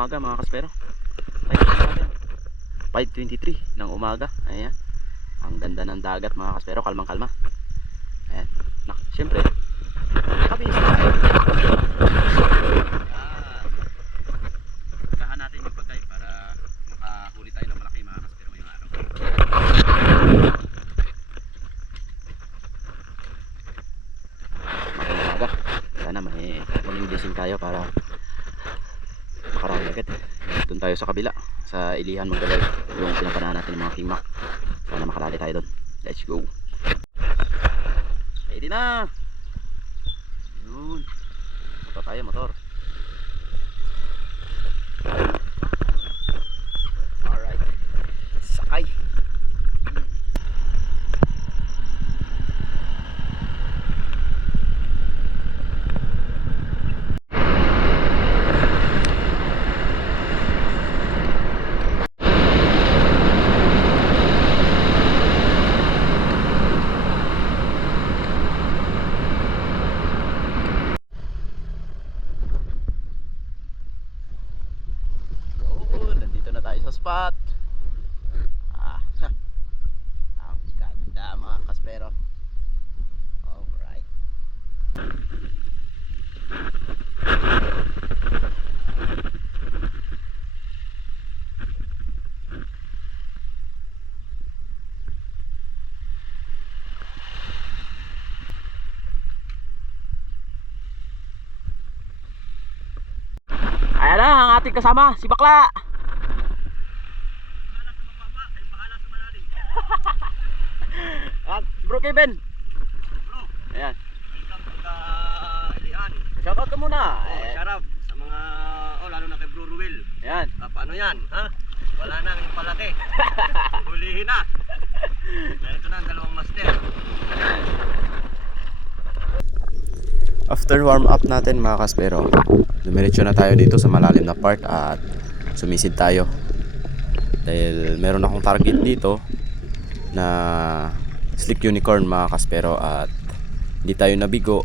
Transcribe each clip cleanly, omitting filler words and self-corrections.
umaga mga kaspero. Time natin 5:23 ng umaga. Ayan. Ang ganda ng dagat mga kaspero, kalmang kalma. Ayan. Siyempre, nakabihis na tayo. Gahan natin yung pagkain para makahuli tayo ng malaki mga kaspero ngayong araw. Umaga. Sana may morning blessing tayo para makarami agad. Doon tayo sa kabila, sa Ilihan Magdalay, yung pinapanahan natin ng mga king-mac. Sana makalali tayo doon. Let's go. Ready na. Yun. Motor tayo, motor. Alright. Sakay. Sa spot. Ang ganda mga kaspero. Alright. Ayan na ang ating kasama, si Bakla. Bro Kevin. Bro. Ayan. Welcome to the Ilihan. Shoutout ka muna. Shout out sa mga, lalo na kay Bro Ruel. Ayan. Paano yan, ha? Wala nang yung palaki. Hulihin na. Ito na ang dalawang master. After warm up natin mga kaspero, dumiretso na tayo dito sa malalim na part at sumisid tayo. Dahil meron akong target dito na slick unicorn mga kaspero at hindi tayo nabigo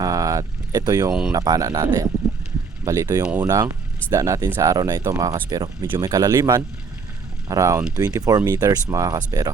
at ito yung napana natin. Bali ito yung unang isda natin sa araw na ito mga kaspero. Medyo may kalaliman, around 24 meters mga kaspero.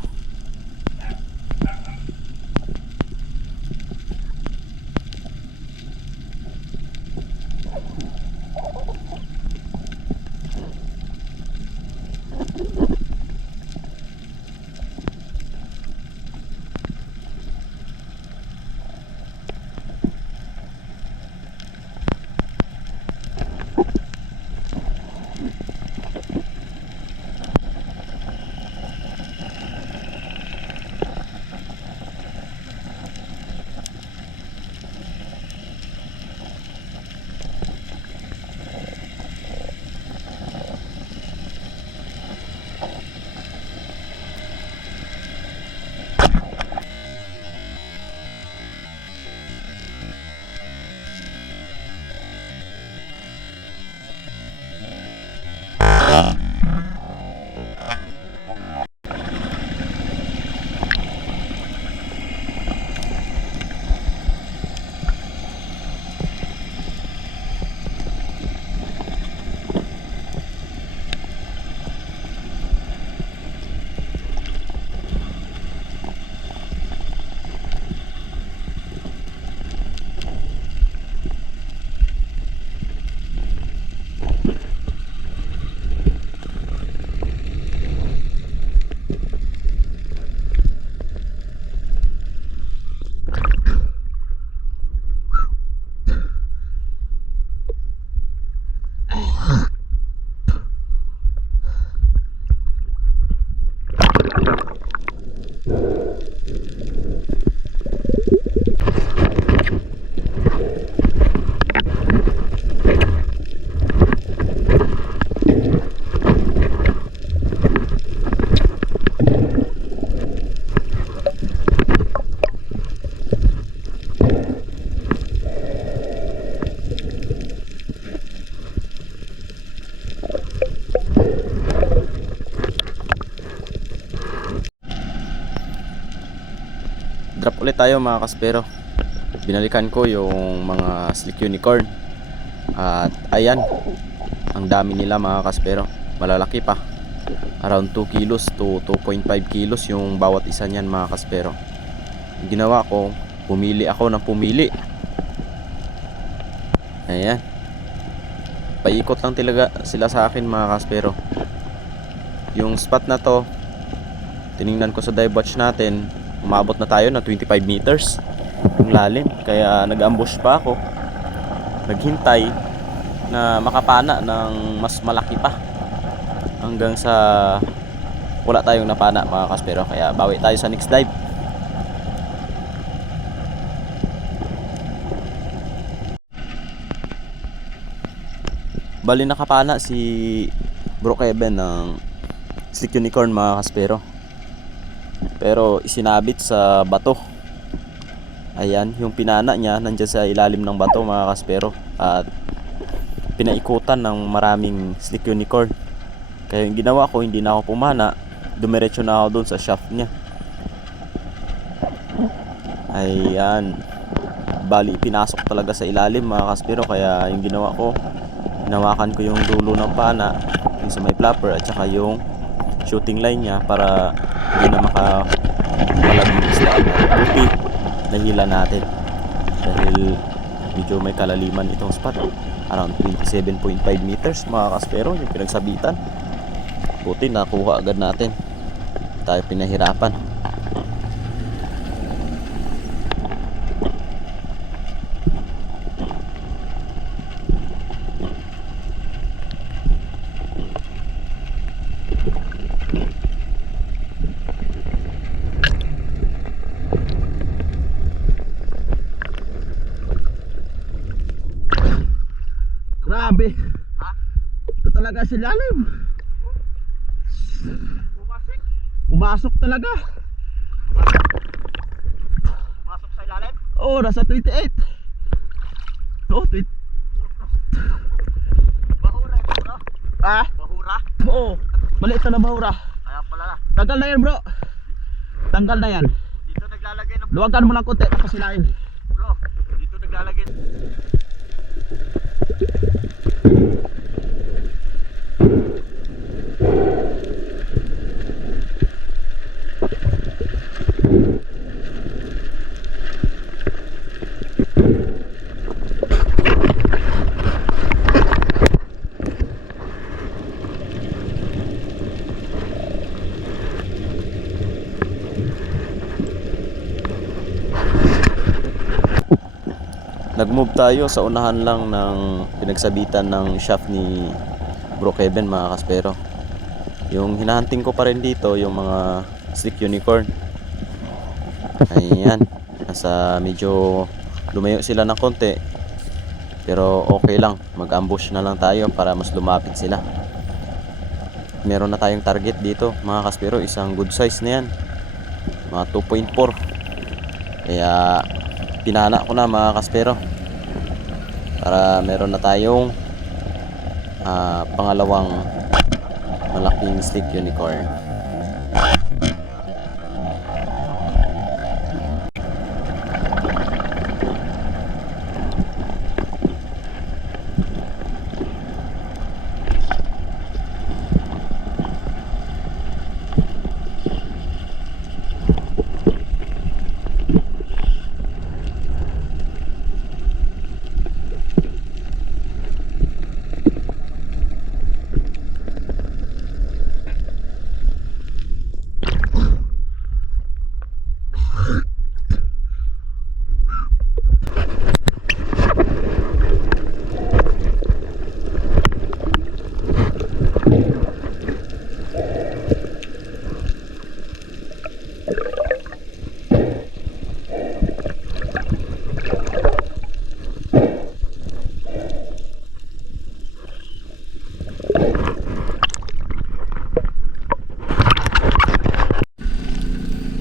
Drop ulit tayo mga kaspero. Binalikan ko yung mga slick unicorn at ayan, Ang dami nila mga kaspero. Malalaki pa. Around 2 kilos to 2.5 kilos yung bawat isa niyan mga kaspero. Yung ginawa ko, pumili ako ng pumili. Ayan. Paikot lang talaga sila sa akin mga kaspero. Yung spot na to, tiningnan ko sa dive watch natin, umabot na tayo na 25 meters yung lalim. Kaya nag-ambush pa ako, naghintay na makapana ng mas malaki pa hanggang sa wala tayong napana mga kaspero. Kaya bawi tayo sa next dive. Bali nakapana si Bro Kevin ng Slick Unicorn mga kaspero, pero isinabit sa bato. Ayan, yung pinana niya nandyan sa ilalim ng bato mga kaspero, at pinaikutan ng maraming Slick Unicorn. Kaya yung ginawa ko, hindi na ako pumana, dumiretso na ako doon sa shaft niya. Ayan, bali pinasok talaga sa ilalim mga kaspero. Kaya yung ginawa ko, hinawakan ko yung dulo ng pana, yung sa may flapper, at saka yung shooting line niya para hindi na makalaging isla. Buti nahila natin dahil medyo may kalaliman itong spot, around 27.5 meters mga kaspero yung pinagsabitan. Buti nakuha agad natin, tayo pinahirapan. Grabe. Ito talaga si lalim. Pumasok talaga. Pasok sa ilalim. Oh, nasa 28. Oh, 20. Bahura yun bro. Ah, Bahura. oo. Maliit na bahura. Kaya pala na. Tanggal na yan, bro. Tanggal na yan. Dito naglalagay ng Luwagan mo lang konti, nakasilain. bro. Dito naglalagay. Nag-move tayo sa unahan lang ng pinagsabitan ng shaft ni Bro Kevin mga kaspero. Yung hinahunting ko pa rin dito yung mga Slick Unicorn. Ayan, nasa medyo lumayo sila ng konti, pero okay lang, mag-ambush na lang tayo para mas lumapit sila. Meron na tayong target dito mga kaspero, isang good size na yan, mga 2.4. Kaya pinana ko na mga kaspero para meron na tayong pangalawang malaking Slick Unicorn.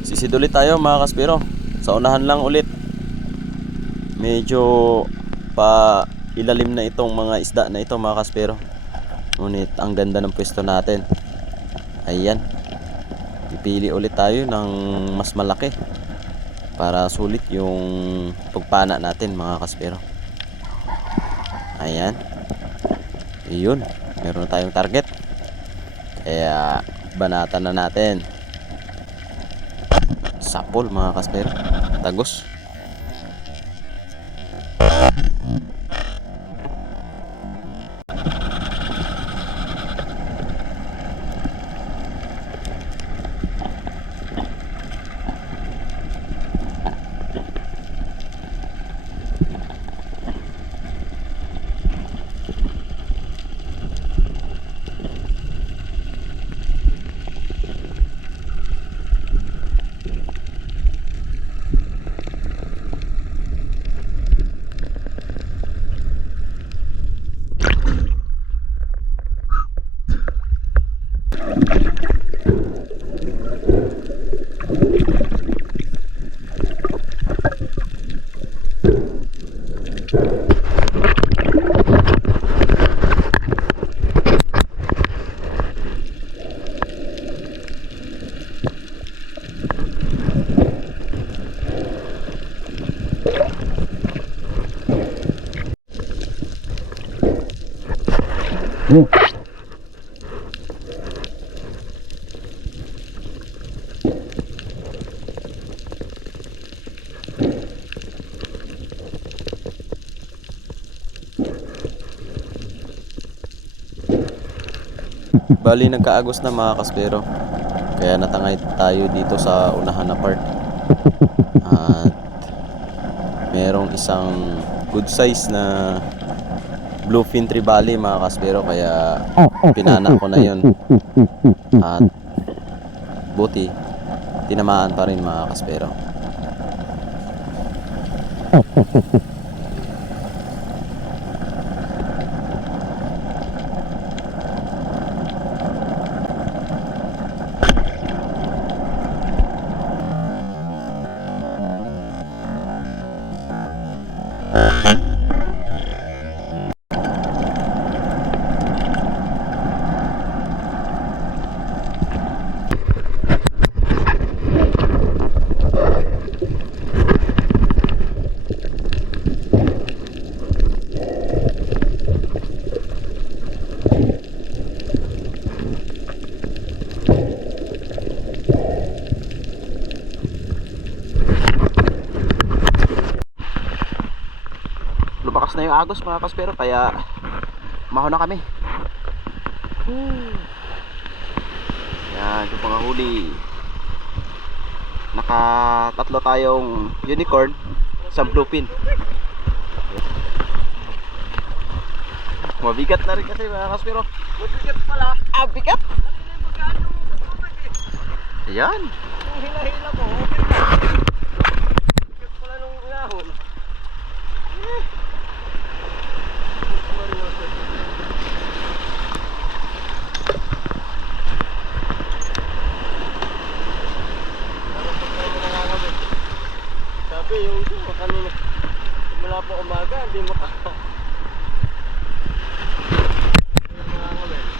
Sisid ulit tayo mga kaspero. Sa unahan lang ulit. Medyo pa ilalim na itong mga isda na ito mga kaspero. Ngunit ang ganda ng pwesto natin. Ayan. Pipili ulit tayo ng mas malaki para sulit yung pagpana natin mga kaspero. Ayan. Iyon. Meron na tayong target. Kaya banatan na natin. Sapol mga kaspero. Tagos. Bali nagkaagos na mga kaspero. Kaya natangay tayo dito sa unahan na part. At merong isang good size na bluefin trevally mga kaspero. Kaya pinana ko na yun. At buti tinamaan pa rin mga kaspero. Lumakas na yung agos mga kaspero, kaya maho na kami. Yan, yung mga huli. Nakatatlo tayong unicorn sa bluefin. Mabigat na rin kasi mga kaspero. Mabigat pala. Ah, bigat! Magkano yung Ayan. Yung hila-hila mo, okay na. Mabigat pala nung ulahon. Sabi yung kanina simula po umaga hindi maka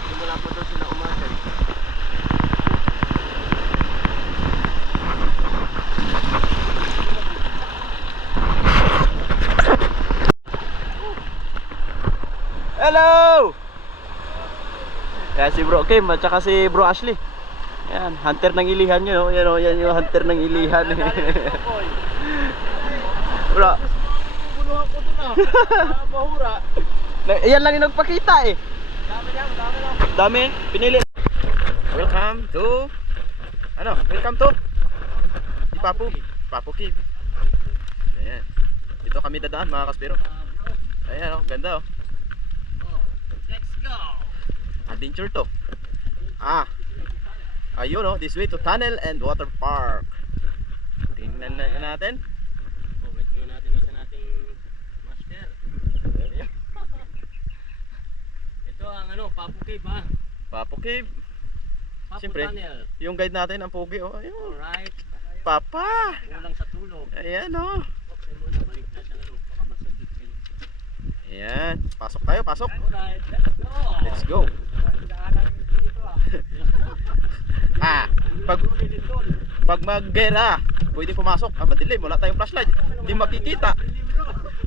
simula po doon sila umaga. Hello! Yan si Bro Kim at saka si Bro Ashley. Yan, hunter ng ilihan yun, oh. Yan, oh, yan yung hunter ng ilihan. Wala. Buluhan ko doon ah. Bahura. Yan lang yung nagpakita eh. Dami yan, dami lang. Dami, pinili. Welcome to welcome to Papu Cave. Ayan. Dito kami dadaan mga kaspero. Ayan oh, ganda oh. Let's go. Adventure to. Ayun oh, this way to tunnel and water park. Tingnan na natin. Tingnan natin isa nating master. Ito ang Papu Cave ha. Papu Cave. Siyempre, yung guide natin ang pogi oh. Ayun. Alright. Papa. Kulang sa tulog. Ayan oh. Ayan, pasok tayo, pasok. Alright, let's go. Pag mag-gera, pwede pumasok. Madilim, wala tayong flashlight. Hindi makikita.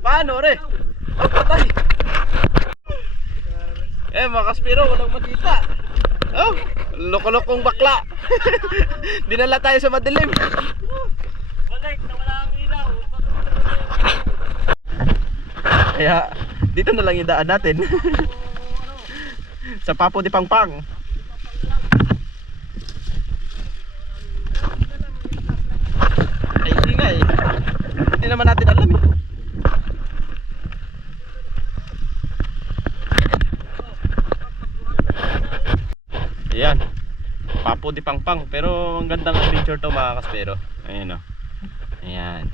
Paano re? Patay. Eh mga kaspero, walang makita. Oh, loko-lokong bakla. Dinala tayo sa madilim. Balik, nawala ang ilaw. Kaya dito na lang yung daan natin. Sa Papo de Pangpang. Ay hindi nga eh. Hindi naman natin alam eh. Ayan, Papo de Pangpang. Pero ang gandang adventure to mga kaspero. Ayan o. Ayan.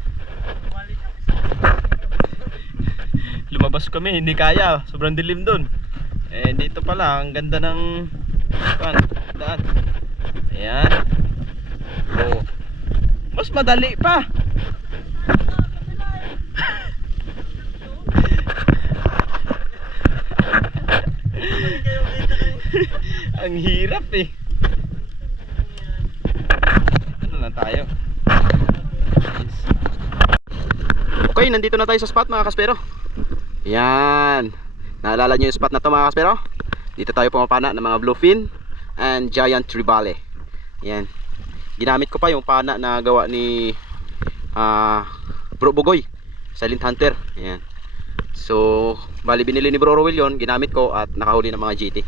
Lumabas kami, hindi kaya. Sobrang dilim dun. Eh dito pala, ang ganda ng daan. Ayan. Oh. Mas madali pa. Ang hirap eh. Ano lang tayo? Yes. Okay, nandito na tayo sa spot mga kaspero. Yan. Naalala nyo yung spot na to mga kaspero? Dito tayo pumapana ng mga bluefin and giant trevally. Yan. Ginamit ko pa yung pana na gawa ni Bro Bugoy, Silent Hunter. Yan. So, bali binili ni Bro Rowell yun, ginamit ko at nakahuli ng mga GT.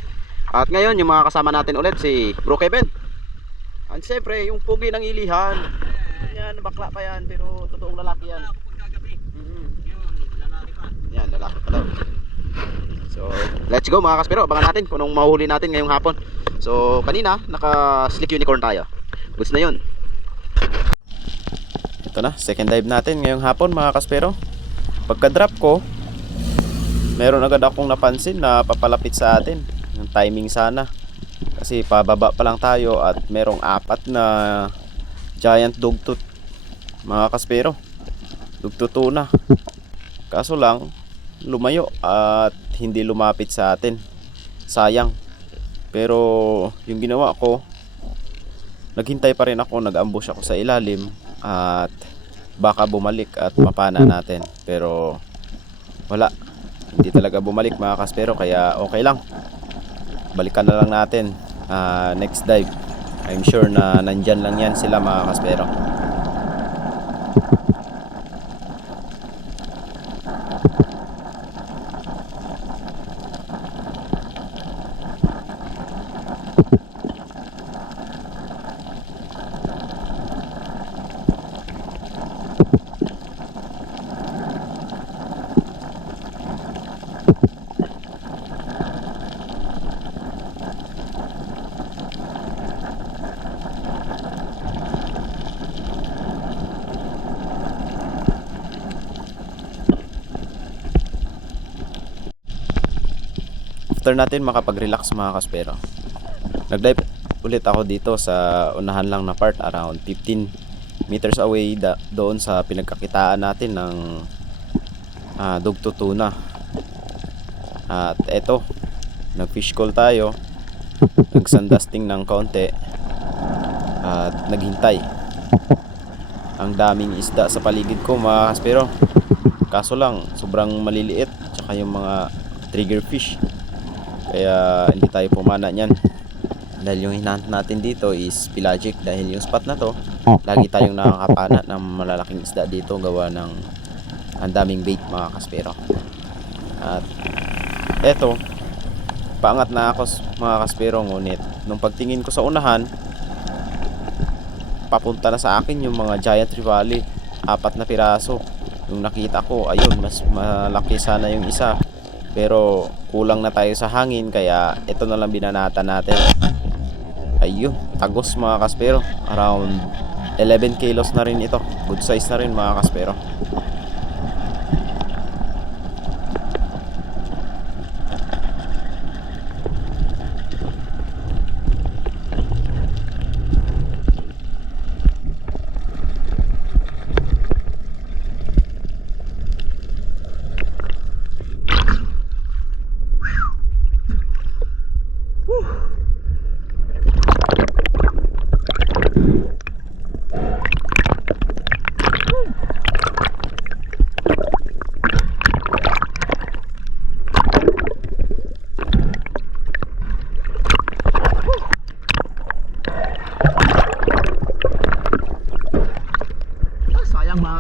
At ngayon, yung mga kasama natin ulit, si Bro Kevin. At siyempre, yung pugi ng ilihan. Yan, bakla pa yan, pero totoong lalaki yan. Yan, lalaki pa daw. So, let's go mga kaspero. Abangan natin kung anong mahuhuli natin ngayong hapon. So, kanina, naka-slick unicorn tayo. Goods na yun. Ito na, second dive natin ngayong hapon mga kaspero. Pagka-drop ko, meron agad akong napansin na papalapit sa atin. Yung timing sana. Kasi pababa pa lang tayo at merong 4 na giant dugtut mga kaspero. Dugtut tuna. Kaso lang, lumayo at hindi lumapit sa atin. Sayang. Pero yung ginawa ko, naghintay pa rin ako, nag-ambush ako sa ilalim at baka bumalik at mapana natin. Pero wala. Hindi talaga bumalik mga kaspero, kaya okay lang. Balikan na lang natin next dive. I'm sure na nandyan lang yan sila mga kaspero. After natin makapag-relax mga kaspero, nag-dive ulit ako dito sa unahan lang na part, around 15 meters away doon sa pinagkakitaan natin ng dugtut tuna. At eto, nag-fish call tayo, nag-sandusting ng kaunti at naghintay. Ang daming isda sa paligid ko mga kaspero, kaso lang sobrang maliliit, tsaka yung mga trigger fish. Kaya hindi tayo pumana niyan. Dahil yung hinahunt natin dito is pelagic. Dahil yung spot na to, lagi tayong nakakapana ng malalaking isda dito, gawa ng ang daming bait mga kaspero. At eto, paangat na ako mga kaspero. Ngunit nung pagtingin ko sa unahan, papunta na sa akin yung mga giant trevally, 4 na piraso. Yung nakita ko, ayun, mas malaki sana yung isa, pero kulang na tayo sa hangin, kaya ito na lang binanata natin. Ayun, tagos mga kaspero. Around 11 kilos na rin ito. Good size na rin mga kaspero.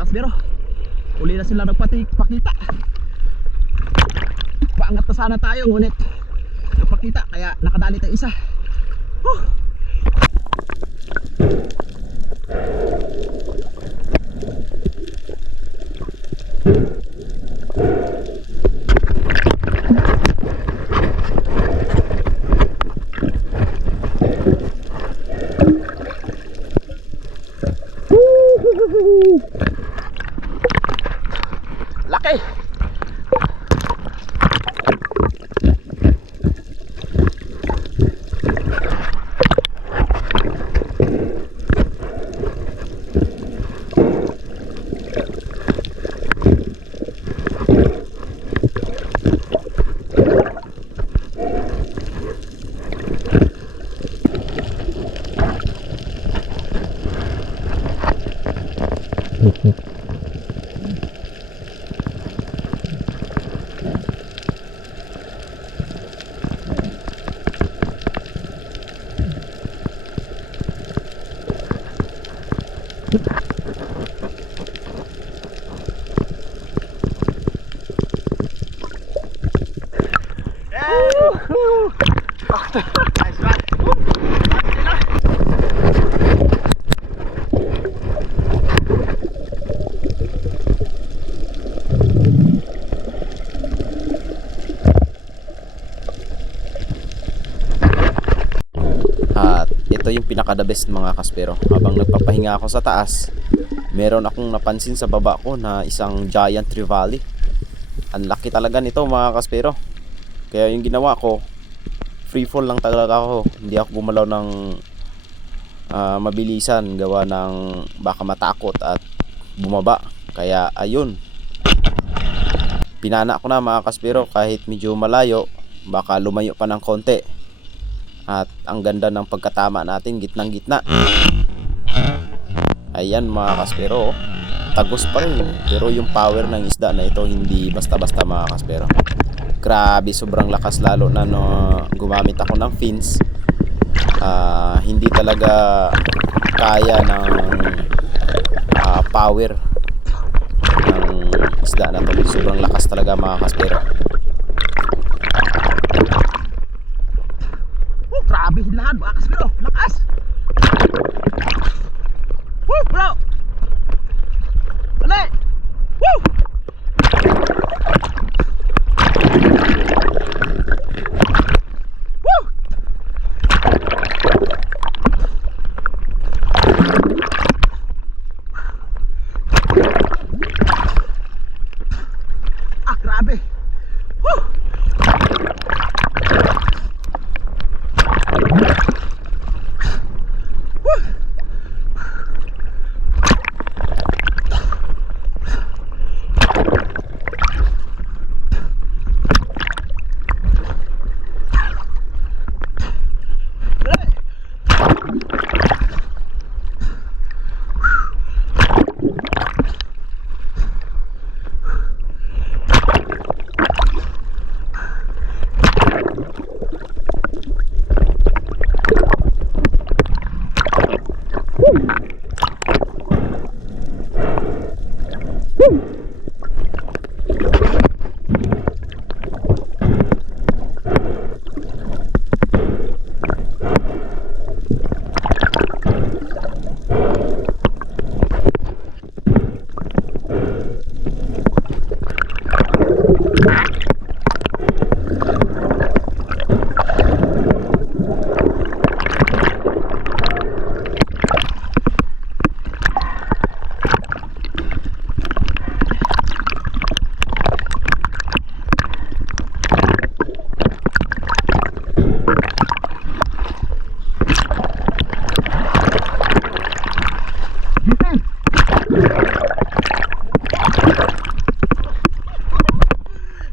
kasbero. Uli na sila nagpakita. Paangat na sana tayo, ngunit nagpakita, kaya nakadali tayo isa. Laki! At ito yung pinaka the best mga kaspero. Habang nagpapahinga ako sa taas, meron akong napansin sa baba ko na isang giant trevally. Ang laki talaga nito mga kaspero. Kaya yung ginawa ko, free fall lang talaga ako. Hindi ako gumalaw ng mabilisan, gawa ng baka matakot at bumaba. Kaya ayun, pinana ko na mga kaspero, kahit medyo malayo, baka lumayo pa ng konti. At ang ganda ng pagkatama natin, gitnang gitna. Ayan mga kaspero, tagos pa rin. Pero yung power ng isda na ito, hindi basta-basta mga kaspero. Grabe, sobrang lakas, lalo na no, gumamit ako ng fins. Hindi talaga kaya ng power ng isda na to. Sobrang lakas talaga mga kaspero. Grabe lahat mga kasbero, lakas! Woo, bro! Dali! Woo! Woo! Grabe! Woo!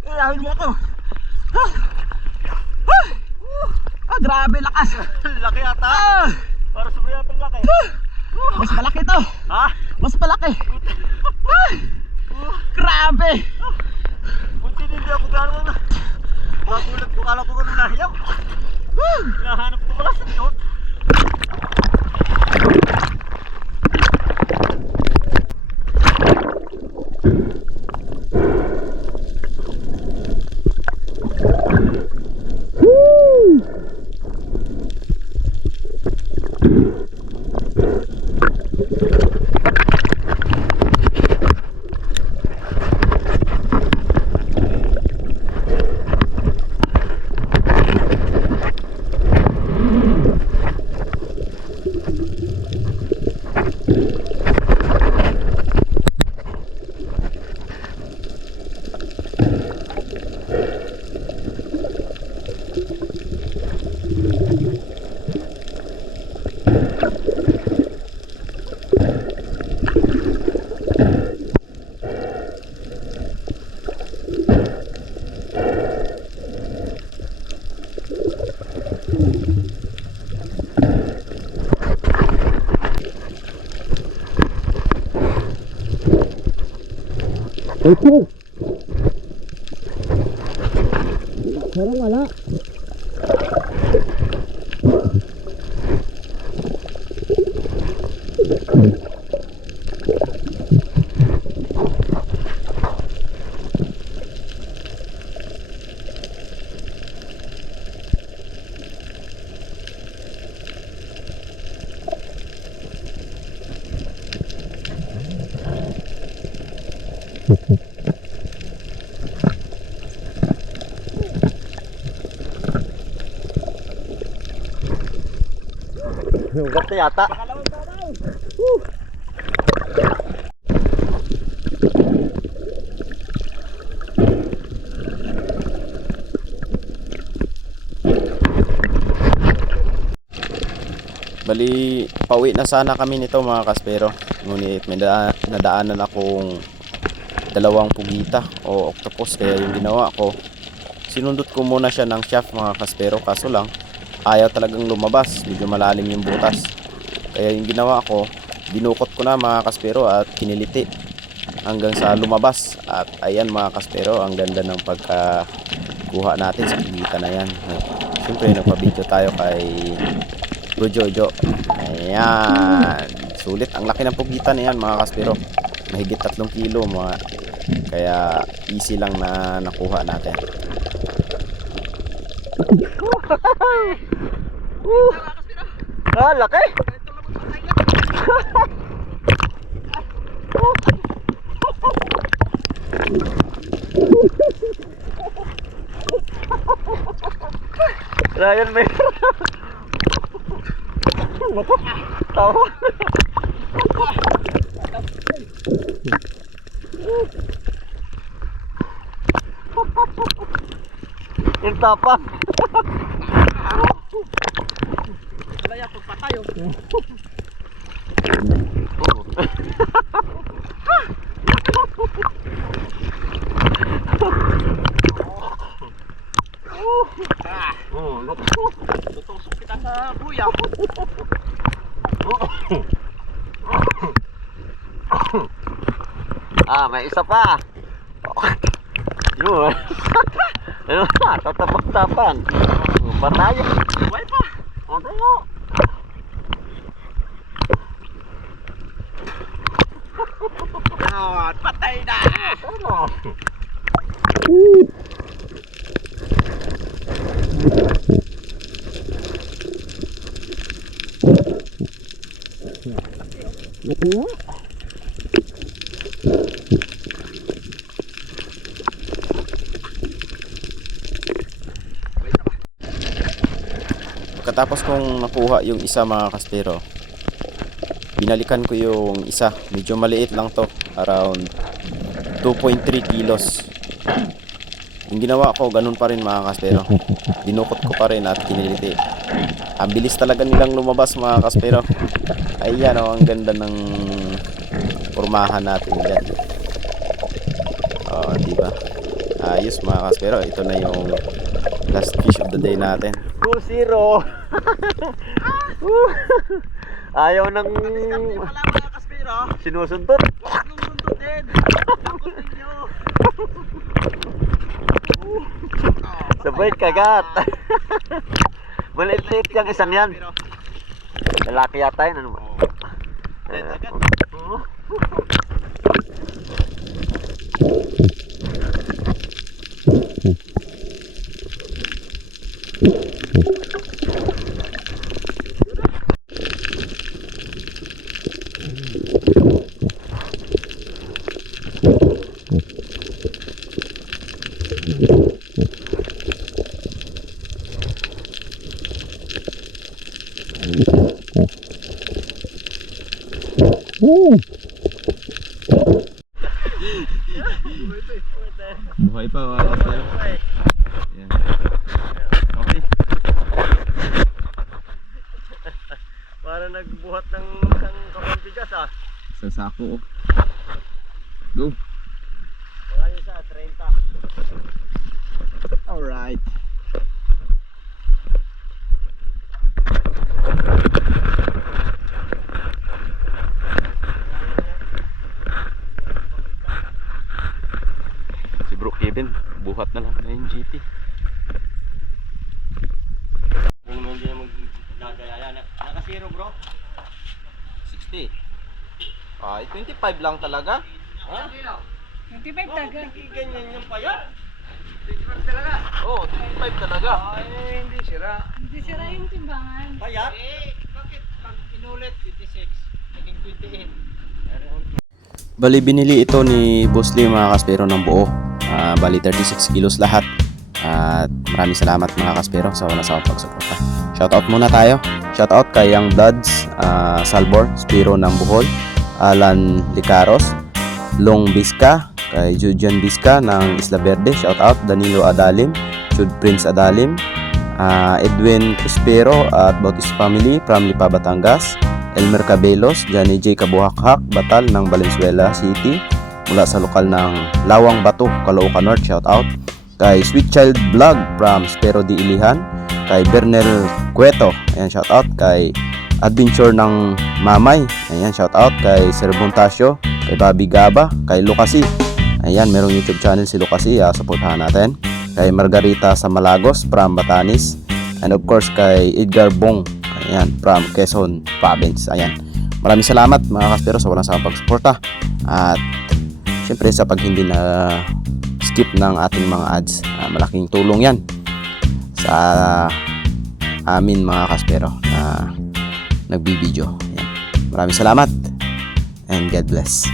Ilahin mo ako. Grabe lakas. Laki ata. Para sa yata laki. Mas malaki to. Ha? Mas malaki. Grabe. Buti hindi ako gano'n na. Magulat ko, kala ko gano'n nahiyaw. Nahanap ko pala sa likod. Parang wala. Hugat na yata. Bali, pauwi na sana kami nito mga kaspero. Ngunit may nadaanan akong dalawang pugita o octopus, kaya yung ginawa ko, sinundot ko muna siya ng shaft mga kaspero, kaso lang ayaw talagang lumabas, medyo malalim yung butas. Kaya yung ginawa ko, dinukot ko na mga kaspero at kiniliti hanggang sa lumabas. At ayan mga kaspero, ang ganda ng pagkakuha natin sa pugita na yan. Siyempre nagpa-video tayo kay Bro Jojo. Ayan, sulit, ang laki ng pugita na yan mga kaspero, mahigit 3 kilo mga, kaya easy lang na nakuha natin. Ah, laki. Ryan, may tawa. Yung tapang. Laya po pa tayo. Tutusok kita sa buya. Ah, may isa pa. Yun. Ano na, tatapang-tapang. Patay. Buhay pa. Ano mo? Yan, patay na. Ano? Pagkatapos kong nakuha yung isa mga kaspero, binalikan ko yung isa, medyo maliit lang to, around 2.3 kilos. Yung ginawa ko, ganun pa rin mga kaspero, dinukot ko pa rin at kiniliti. Ang bilis talaga nilang lumabas mga kaspero. Ayan o, ang ganda ng pormahan natin dyan. O, diba? Ayos mga kaspero, ito na yung last fish of the day natin. 2-0. Ayaw nang Wala mga kaspero. sinusundot. Anong sundot din? Tapos ninyo. Sabay kagat. Maliit-liit yung isang yan. Lalaki yata yun. Ano ba? Buhay pa mga kaspero. Ayan. Okay. Para nagbuhat ng isang kapang bigas ah. Sa sako. Go. Baka yun sa 30. din. Buhat na lang na yung GT. Ano naman hindi na magdadaya. Naka-zero bro. 60. Ay, 25 lang talaga. Ha? 25 taga. Ganyan yung payat. Oo, 25 talaga. Hindi sira. Hindi sira yung timbangan. Payat? Bakit pag inulit 26, naging 28? Bali binili ito ni Boss Lee mga kaspero ng buo. Bali 36 kilos lahat. At maraming salamat mga kaspero sa wala sa pagsuporta. Shoutout muna tayo. Shoutout kay Young Bloods, Salbor, Spiro ng Bohol, Alan Licaros, Long Bisca, kay Julian Bisca ng Isla Verde. Shoutout Danilo Adalim, Chud Prince Adalim, Edwin Espero at Bautis Family from Lipa, Batangas, Elmer Cabelos, Johnny J. Kabuhakhak, Batal ng Valenzuela City, mula sa lokal ng Lawang Bato, Caloocan North. Shoutout kay Sweet Child Vlog from Spero de Ilihan, kay Bernel Cueto, ayan, shoutout kay Adventure ng Mamay, ayan, shoutout kay Sir Bontasio, kay Bobby Gaba, kay Lucasi, ayan, merong YouTube channel si Lucasi, supportahan natin, kay Margarita sa Malagos from Batanes, and of course kay Edgar Bong, ayan, from Quezon Province. Ayan, maraming salamat mga kaspero sa walang sawang pagsuporta, at syempre sa pag hindi na skip ng ating mga ads. Malaking tulong yan sa amin mga kaspero na nagbibideo. Ayan. Maraming salamat and God bless.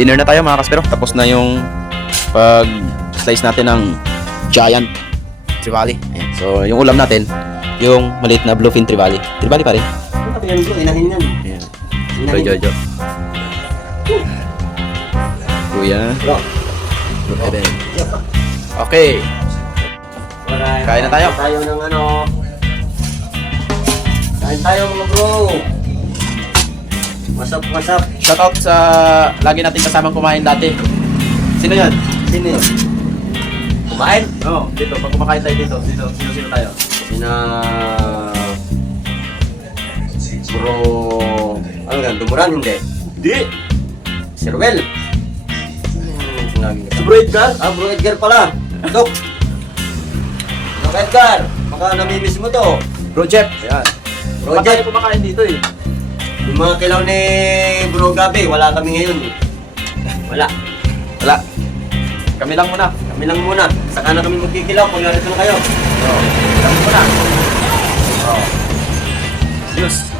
Dinner na tayo mga kaspero. Tapos na yung pag-slice natin ng giant trevally. Ayan. So yung ulam natin, yung maliit na bluefin trevally. Trevally pa rin. Yan bro, inahin yan. Ayan. Kay Jojo. Kuya. Bro. Eden. Okay. Kain na tayo. Tayo ng ano. Kain tayo mga bro. Masap, masap. Shoutout sa lagi nating kasamang kumain dati. Sino yan? Sino yun? Kumain? Oo, dito. Pag kumakain tayo dito. Sino tayo? Sina... Bro... Ano yan? Dumuran hindi? Di! Si Ruel. Si Bro Edgar? Ah, Bro Edgar pala. Dok. Dok Edgar. Baka namimiss mo to. Bro Jeff. Ayan. Bro Jeff. Kumakain dito eh. Yung mga kilaw ni Bro Gabi, wala kami ngayon. Wala. Wala. Kami lang muna. Kami lang muna. Saka na kami magkikilaw pag narito na kayo. Kami muna. Oh. Yes.